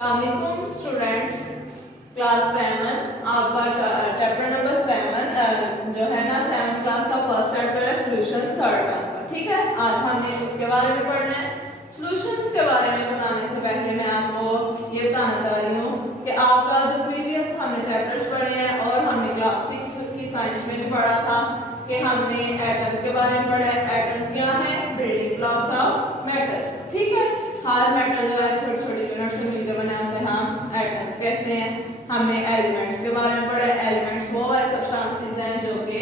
अस्सलामुअलैकुम students, class 7 आपका chapter number 7 जो है ना 7 क्लास का फर्स्ट चैप्टर है सॉल्यूशंस थर्ड टर्म का। ठीक है, आज हमने उसके बारे में पढ़ना है। सॉल्यूशंस के बारे में बताने से पहले मैं आपको ये बताना चाह रही हूँ कि आपका जो प्रीवियस हमने चैप्टर्स पढ़े हैं और हमने क्लास 6 की साइंस में भी पढ़ा था कि हमने एटम्स के बारे में पढ़ा है। एटम्स क्या है? Building blocks of matter. ठीक है, हर मैटर जो है छोटे छोटे यूनिट से मिलकर बना है उसे हम एटम्स कहते हैं। हमने एलिमेंट्स के बारे में पढ़ा है। एलिमेंट्स वो वाले सब्सटेंसेस हैं जो कि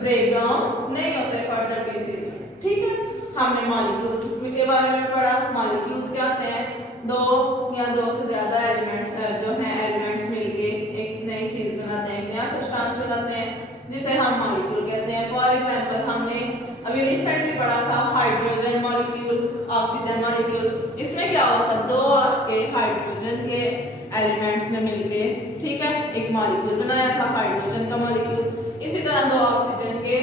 ब्रेक डाउन नहीं होते फर्दर पीसेस में। ठीक है, हमने मॉलिक्यूल्स के बारे में पढ़ा। मॉलिक्यूल्स क्या होते हैं? दो या दो से ज्यादा एलिमेंट्स जो हैं एलिमेंट्स मिलके एक नई चीज बनाते हैं, एक नया सब्सटेंस बनाते हैं जिसे हम मॉलिक्यूल कहते हैं। फॉर एग्जांपल हमने अभी रिसेंटली पढ़ा था हाइड्रोजन मॉलिक्यूल, ऑक्सीजन मॉलिक्यूल। इसमें क्या हुआ था? दो के हाइड्रोजन के एलिमेंट्स ने मिलके, ठीक है, एक मॉलिक्यूल बनाया था, हाइड्रोजन का मॉलिक्यूल। इसी तरह दो ऑक्सीजन के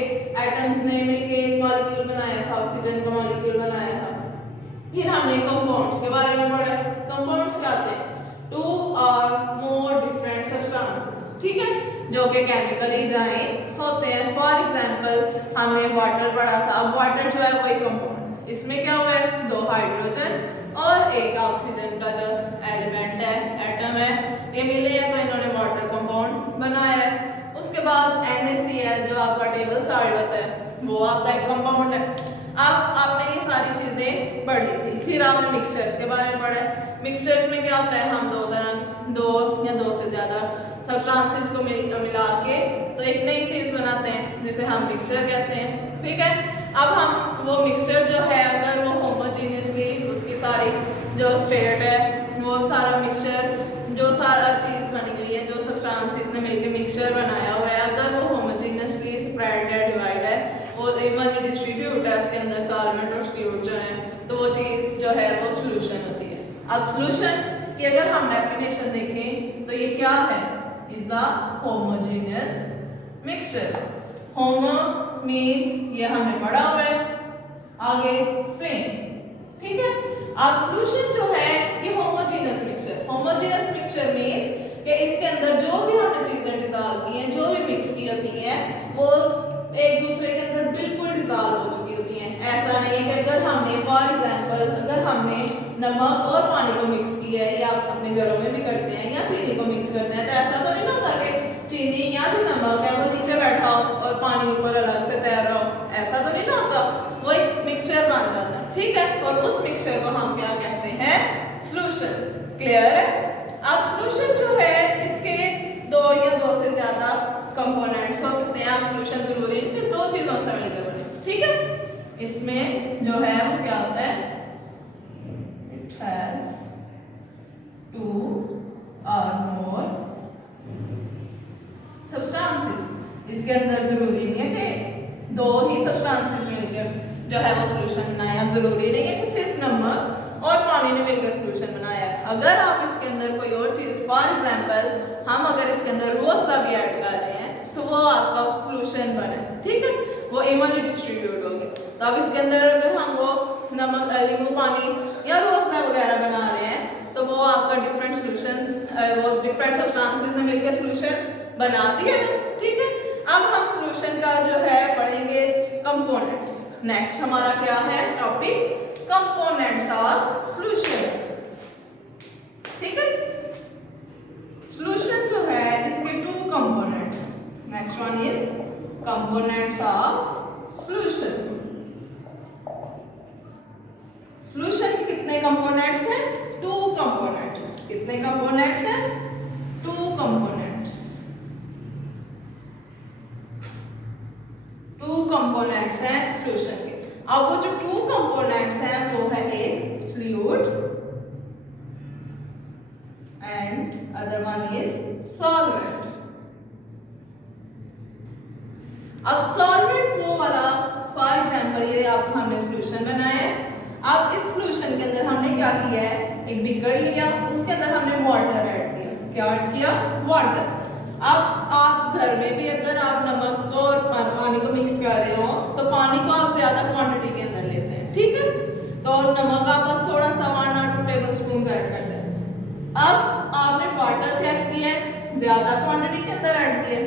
एटम्स ने मिलके एक मॉलिक्यूल बनाया था, ऑक्सीजन का मॉलिक्यूल बनाया था। फिर हमने कंपाउंड्स के बारे में पढ़ा। कंपाउंड्स क्या होते हैं? टू और मोर डिफरेंट सब्सटेंसेस, ठीक है, जो कि केमिकली ज्वाइन होते हैं। फॉर एग्जांपल हमने वाटर पढ़ा था। अब वाटर जो है वो एक कंपाउंड, इसमें क्या हुआ है? दो हाइड्रोजन और एक ऑक्सीजन का जो एलिमेंट है, एटम है, ये मिले हैं तो इन्होंने वाटर कंपाउंड बनाया है। उसके बाद NaCl जो आपका टेबल सॉल्ट होता है वो आपका एक कंपाउंड है। अब आपने ये सारी चीजें पढ़ी थी। फिर आपने मिक्सचर्स के बारे में पढ़ा है। मिक्सचर्स में क्या होता है? हम दो या दो से ज्यादा सब्सटेंसेस को मिला के तो एक नई चीज बनाते हैं जिसे हम मिक्सचर कहते हैं। ठीक है, अब हम वो मिक्सचर जो है अगर वो होमोजीनियसली उसकी सारी जो स्टेट है वो सारा मिक्सचर जो सारा चीज बनी हुई है, जो सब्सटेंसेस ने मिलकर मिक्सचर बनाया हुआ है, अगर वो होमोजीनियसली स्प्रेड है, डिवाइड है, वो इवनली डिस्ट्रीब्यूट है, उसके अंदर सॉल्वेंट और फ्लूइड जो है, तो वो चीज जो है वो सॉल्यूशन होती है। अब सॉल्यूशन की अगर हम डेफिनेशन देखें तो ये क्या है? Is a homogeneous mixture. Homo means ये हमने पढ़ा हुआ है, आगे सेम। ठीक है, अब सॉल्यूशन जो है ये homogeneous mixture. Homogeneous mixture means कि इसके अंदर जो भी हमने चीजें डिसॉल्व की हैं, जो भी मिक्स की होती हैं, वो एक दूसरे के अंदर बिल्कुल डिसॉल्व हो चुकी होती हैं। ऐसा नहीं है कि अगर हमने फॉर एग्जांपल अगर हमने नमक और पानी को मिक्स किया है, या अपने घरों में भी करते हैं, या चीनी को मिक्स करते हैं, तो ऐसा तो नहीं ना होता कि चीनी या जो नमक है वो नीचे बैठा हो और पानी ऊपर अलग से तैर रहा हो। ऐसा तो नहीं ना होता, वो एक मिक्सचर बन जाता है। ठीक है, और उस मिक्सचर को हम क्या कहते हैं? सॉल्यूशंस। क्लियर है? अब सॉल्यूशन जो है इसके दो या दो से ज्यादा कंपोनेंट्स हो सकते हैं। आप सॉल्यूशन जरूरी नहीं सिर्फ दो चीजों से मिलकर बने। ठीक है, इसमें जो है वो क्या होता है? इट हैज टू और मोर सब्सटेंसेस। इसके अंदर जरूरी नहीं है कि दो ही सब्सटेंसेस मिलकर जो है वो सॉल्यूशन बनाया। जरूरी नहीं है कि सिर्फ नमक और पानी ने मिलकर सॉल्यूशन बनाया। अगर आप इसके अंदर कोई और चीज, फॉर एग्जांपल हम अगर इसके अंदर रूह अफ़ज़ा भी ऐड कर रहे हैं तो वो आपका सॉल्यूशन बने। ठीक है, वो इवनली डिस्ट्रीब्यूट हो गए। तो अब इसके अंदर अगर हम वो नमक, नींबू पानी या रूह अफ़ज़ा वगैरह बना रहे हैं तो वो आपका डिफरेंट सॉल्यूशंस, वो डिफरेंट सब्सटेंसेस ने मिलकर सॉल्यूशन बना दिया है। ठीक है, अब हम सॉल्यूशन का जो है पढ़ेंगे कंपोनेंट्स। नेक्स्ट हमारा क्या है टॉपिक? Components of solution. ठीक है, सॉल्यूशन जो है इसके two components. Next one is components of solution. Solution के कितने कंपोनेंट्स हैं? Two components. कितने कंपोनेंट्स हैं? Two components. टू कंपोनेंट्स हैं सॉल्यूशन के। अब वो जो टू कंपोनेंट्स हैं वो है एक fluid and other one is solvent. अब सॉल्वेंट वो वाला, फॉर एग्जांपल ये आप हमने सॉल्यूशन बनाया है। अब इस सॉल्यूशन के अंदर हमने क्या किया है? एक बीकर लिया, उसके अंदर हमने वाटर ऐड किया। क्या ऐड किया? वाटर। अब आप घर में भी अगर आप नमक को और पानी को मिक्स कर रहे हो तो पानी को आप ज्यादा क्वांटिटी के अंदर लेते हैं। ठीक है, तो नमक आप बस थोड़ा सा 1 or 2 टेबल स्पून ऐड करते हैं। अब आपने वाटर क्या किया है, ज्यादा क्वांटिटी के अंदर ऐड किया है,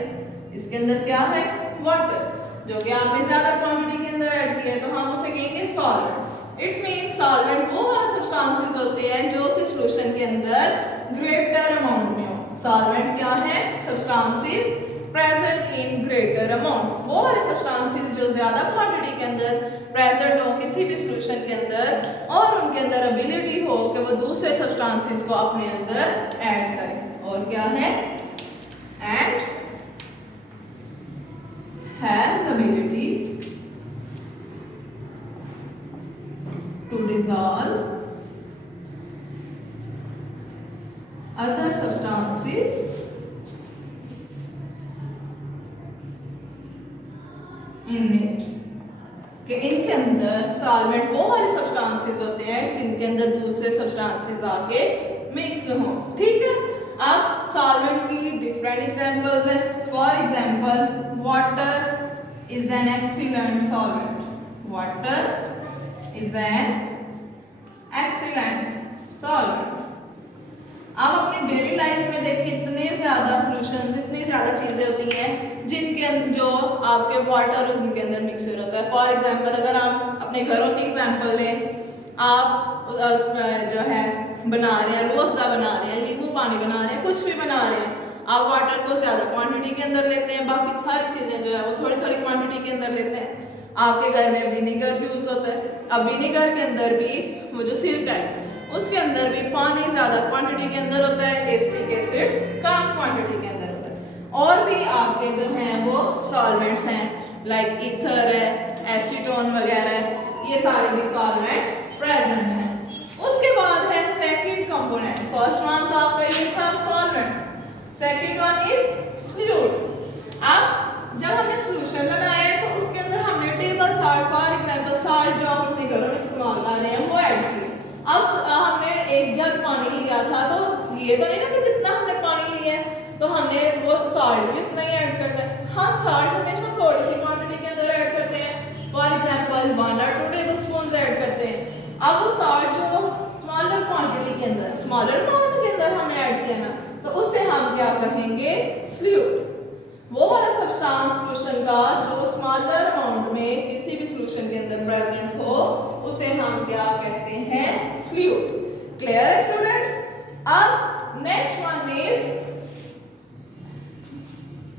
इसके अंदर क्या है वाटर, जो कि आपने ज्यादा क्वांटिटी के अंदर ऐड किया है, तो हम उसे कहेंगे सॉल्वेंट। इट मींस सॉल्वेंट वो वाले सब्सटेंसेस होते हैं जो कि सॉल्यूशन के अंदर ग्रेटर अमाउंट में हो। सॉल्वेंट क्या है, substances present in greater amount, वो वाले सब्सटेंसेस जो ज्यादा क्वांटिटी के अंदर प्रेजेंट हो किसी भी सॉल्यूशन के अंदर और उनके अंदर एबिलिटी हो कि वो दूसरे सब्सटेंसेस को अपने अंदर ऐड करें। और क्या है, and has ability to dissolve other substances in it, कि इनके अंदर सॉल्वेंट वो वाले सब्सटेंसेस होते हैं जिनके अंदर दूसरे सब्सटेंसेस आके मिक्स हों। ठीक है, अब सॉल्वेंट की डिफरेंट एग्जांपल्स हैं। For example water is an excellent solvent, water is an excellent solvent. आप अपनी डेली लाइफ में देखिए इतने ज्यादा सॉल्यूशंस, इतनी ज्यादा चीजें होती हैं जिनके जो आपके वाटर उनके अंदर मिक्सचर होता है। फॉर एग्जांपल अगर आप अपने घरों की एग्जांपल लें, आप जो है बना रहे हैं, रूह अफ़ज़ा बना रहे हैं, नींबू पानी बना रहे हैं, कुछ भी बना रहे हैं, आप वाटर को ज्यादा क्वांटिटी के अंदर लेते हैं, बाकी सारी चीजें जो है वो थोड़ी थोड़ी क्वांटिटी के अंदर लेते हैं। आपके घर में विनीगर यूज होता है, अब विनीगर के अंदर भी वो जो सिरका है उसके अंदर भी पानी ज्यादा क्वांटिटी के अंदर होता है, एसिटिक एसिड कम क्वांटिटी के अंदर होता है। और भी आपके जो हैं वो सॉल्वेंट्स हैं, लाइक ईथर है, एसीटोन वगैरह, ये सारे भी सॉल्वेंट्स प्रेजेंट हैं। उसके बाद है सेकंड कंपोनेंट। फर्स्ट वन तो आपका ये था solvent, second one is solute. अब जब हमने सॉल्यूशन बनाया है तो उसके अंदर हमने table salt, for example salt जो आप अपने घरों में इस्तेमाल कर रहे हैं वो ऐड किया। अब हमने एक जग पानी लिया था, तो ये तो नहीं ना कि जितना हमने पानी लिया है तो हमने वो सॉल्ट भी उतना ही ऐड करना है। हम सॉल्ट हमेशा थोड़ी सी क्वांटिटी के अंदर ऐड करते हैं, फॉर एग्जांपल 1 और 2 टेबलस्पून ऐड करते हैं। अब वो सॉल्ट जो स्मॉलर क्वांटिटी के अंदर, स्मॉलर अमाउंट के अंदर हमने ऐड किया ना, तो उससे हम क्या कहेंगे, सॉल्यूट। वो वाला सब्सटेंस सॉल्यूशन का जो स्मॉलर अमाउंट में किसी भी सॉल्यूशन के अंदर प्रेजेंट हो उसे हम क्या कहते हैं, सॉल्यूट। क्लियर है स्टूडेंट्स? अब नेक्स्ट वन इज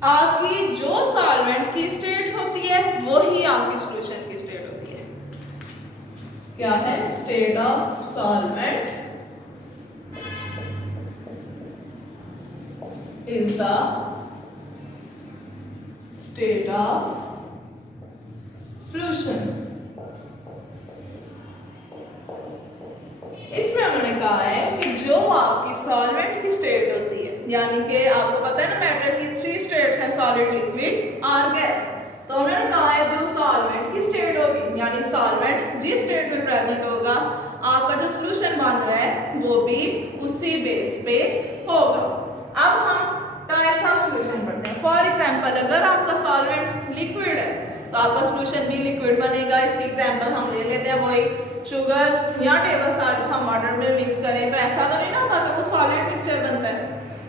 आपकी जो सॉल्वेंट की स्टेट होती है वो ही आपकी सॉल्यूशन की स्टेट होती है। क्या है, state of solvent is the state of solution. इसमें उन्होंने कहा है कि जो आपकी सॉल्वेंट की स्टेट होती है, यानी कि आपको पता है ना मैटर की 3 स्टेट्स हैं, सॉलिड, लिक्विड और गैस। तो उन्होंने कहा है जो सॉल्वेंट की स्टेट होगी, यानी सॉल्वेंट जिस स्टेट में प्रेजेंट होगा, आपका जो सॉल्यूशन बन रहा है वो भी उसी बेस पे होगा। अब हम टाइप्स ऑफ सॉल्यूशन पढ़ते हैं। फॉर एग्जांपल अगर आपका सॉल्वेंट लिक्विड है तो आपका सॉल्यूशन भी लिक्विड बनेगा। इसकी एग्जांपल हम ले लेते हैं, वही शुगर या टेबल साल्ट हम वाटर में मिक्स करें तो ऐसा तो नहीं ना होता कि वो सॉलिड मिक्सचर बनता है,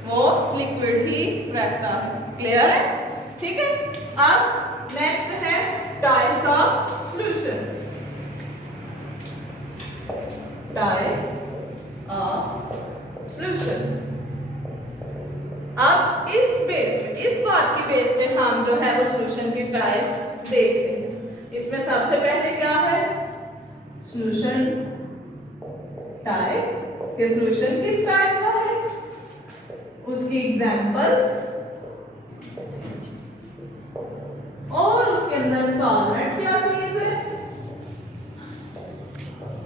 वो लिक्विड ही रहता है। क्लियर है? ठीक है। अब नेक्स्ट है types of solution. Types of solution. अब इस बेस पे, इस बात की बेस पे हम जो है वो सॉल्यूशन की टाइप्स देखते हैं। इसमें सबसे पहले क्या है, सॉल्यूशन टाइप। ये सॉल्यूशन किस टाइप का है, उसकी एग्जांपल्स और उसके अंदर सॉल्वेंट क्या चीज है,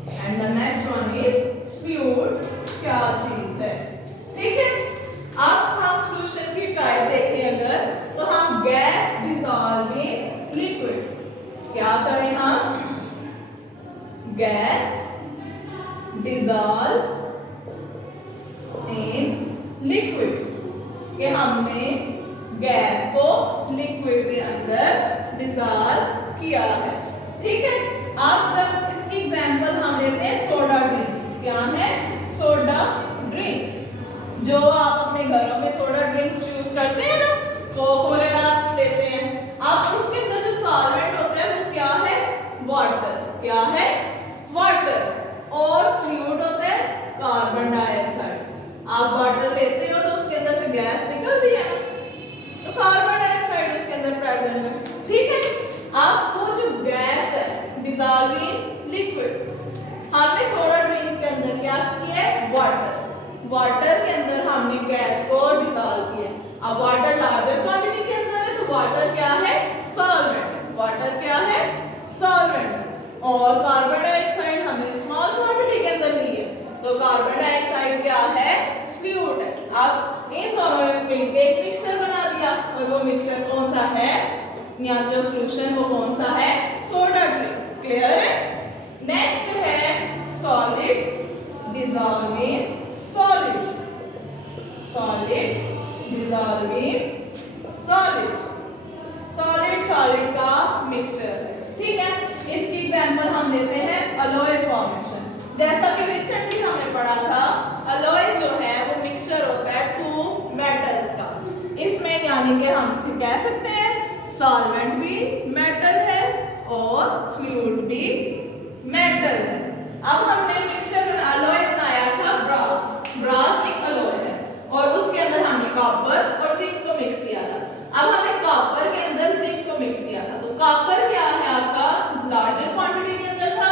and the next one is solute क्या चीज है। ठीक है। अब हम सॉल्यूशन की टाइप देखें अगर, तो हम गैस डिसॉल्विंग लिक्विड, क्या करें हम, गैस डिसॉल्व इन लिक्विड, कि हमने गैस को लिक्विड के अंदर डिसॉल्व किया है। ठीक है। अब जब इसकी एग्जांपल हम लेते हैं सोडा ड्रिंक्स, क्या है, सोडा ड्रिंक्स। जो आप अपने घरों में सोडा ड्रिंक्स यूज करते हैं ना, कोक वगैरह लेते हैं आप, उसके अंदर जो सॉल्वेंट होता है वो क्या है? वाटर। क्या है? वाटर। और फ्लूइड होता है कार्बन डाइऑक्साइड। आप वाटर लेते हो तो उसके अंदर से गैस निकलती है ना, तो कार्बन डाइऑक्साइड उसके अंदर प्रेजेंट है। ठीक है, अब वो जो गैस है डिसॉल्व इन लिक्विड, हमने सोडा ड्रिंक के अंदर क्या किया है? वाटर। वाटर के अंदर हमने गैस को डिसॉल्व किया। अब वाटर लार्जर क्वांटिटी के अंदर है तो वाटर क्या है? सॉल्वेंट। वाटर क्या है? सॉल्वेंट। और कार्बन डाइऑक्साइड हमने स्मॉल क्वांटिटी के अंदर ली है तो कार्बन डाइऑक्साइड क्या है? फ्लूइड है। अब इन दोनों ने मिलकर एक मिक्सचर बना दिया और वो मिक्सचर कौन सा है? यहाँ जो सॉल्यूशन वो कौन सा है? Soda drink. क्लियर है? नेक्स्ट है solid dissolving solid. Solid dissolving solid. Solid solid का मिक्सचर है। ठीक है, इसकी एग्जांपल हम लेते हैं अलॉय फॉर्मेशन। जैसा कि रिसेंटली हमने पढ़ा था, अलॉय जो है वो मिक्सचर होता है टू मेटल्स का। इसमें यानी कि हम कह सकते हैं सॉल्वेंट भी मेटल है और फ्लूइड भी मेटल है। अब हमने मिक्सचर अलॉय बनाया था ब्रास। ब्रास एक अलॉय है और उसके अंदर हमने कॉपर और जिंक को मिक्स किया था। अब हमने कॉपर के अंदर जिंक को मिक्स किया था तो कॉपर क्या है आपका? लार्जर क्वांटिटी के अंदर था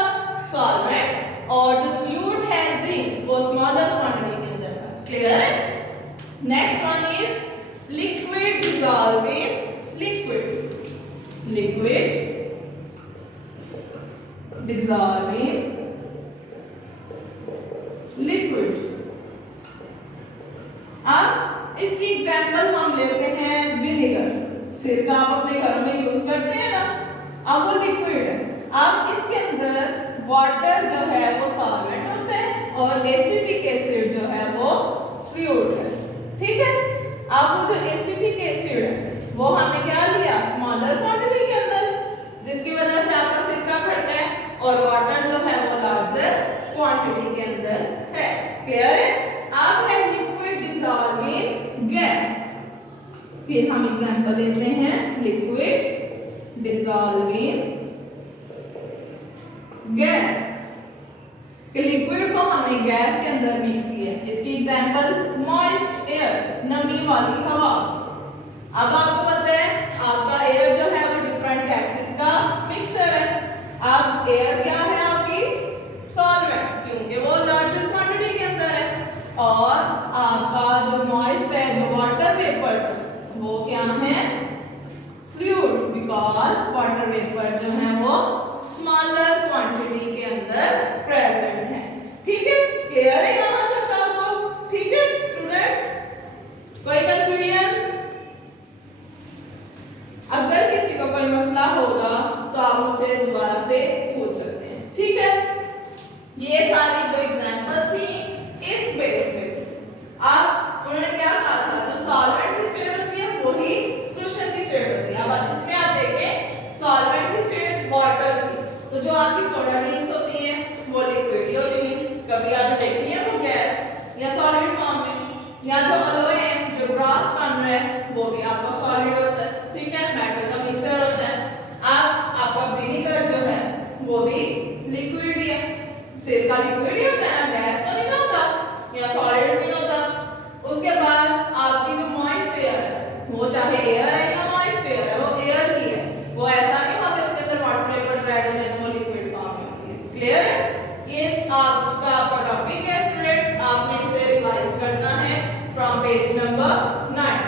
सॉल्वेंट, और जो फ्लूइड है जिंक वो स्मॉलर क्वांटिटी के अंदर था। क्लियर है? Next one is liquid dissolving liquid. Liquid dissolving liquid. अब इसकी एग्जांपल हम लेते हैं विनेगर। सिरका आप अपने घरों में यूज करते हैं ना, अब वो लिक्विड है। अब इसके अंदर वाटर जो है वो सॉल्वेंट होता है और एसिटिक एसिड जो है वो फ्लूइड है। ठीक है, अब वो जो एसिटिक एसिड है वो हमने क्या लिया? स्मॉलर क्वांटिटी के अंदर, जिसकी वजह से आपका सिरका खट्टा है, और वाटर जो है वो लार्जर क्वांटिटी के अंदर है। क्लियर है? अब है लिक्विड डिसॉल्विंग गैस। फिर हम एग्जांपल लेते हैं लिक्विड डिसॉल्विंग गैस। कि लिक्विड को हमने गैस के अंदर मिक्स किया। इसकी एग्जांपल मॉइस्ट एयर, नमी वाली हवा। अब आपको पता है आपका एयर जो है वो डिफरेंट गैसेस का मिक्सचर है। अब एयर क्या है आपकी? सॉल्वेंट, क्योंकि वो लार्जर क्वांटिटी के अंदर है। और आपका जो मॉइस्ट है, जो वाटर वेपर्स, वो क्या है? फ्लूइड, बिकॉज वाटर वेपर जो है वो स्मॉलर क्वांटिटी के अंदर प्रेजेंट है। ठीक है, क्लियर है यहाँ तक आपको? ठीक है स्टूडेंट्स, कोई कंफ्यूजन? अगर किसी को कोई मसला होगा तो आप मुझसे दोबारा से पूछ सकते हैं। ठीक है, ये सारी जो एग्जांपल्स थी इस बेस पे आप उन्होंने क्या कहा था? जो सॉल्वेंट की स्टेट होती है वही सॉल्यूशन की स्टेट होती है। अब इसमें आप देखें सॉल्वेंट की स्टेट वाटर थी, तो जो आपकी सोडा ड्रिंक्स होती हैं वो लिक्विड ही होती हैं। कभी आपने देखी है वो गैस या सॉलिड फॉर्म में, या जो अलॉय है, जो ब्रास बन रहा है वो भी आपका सॉलिड होता है। ठीक है, मेटल का मिक्सचर होता है। अब आपका विनेगर जो है वो भी लिक्विड ही है। सिरका लिक्विड ही होता है, गैस तो नहीं होता या सॉलिड नहीं होता। उसके बाद आपकी जो मॉइस्ट एयर है, वो चाहे एयर है या मॉइस्ट एयर है, वो एयर ही है। वो ऐसा नहीं होता उसके अंदर वाटर वेपर्स ऐड हो जाए तो वो लिक्विड फॉर्म में होती है। क्लियर है? ये आज का आपका टॉपिक है स्टूडेंट्स, आपने इसे रिवाइज करना है फ्रॉम पेज नंबर 9।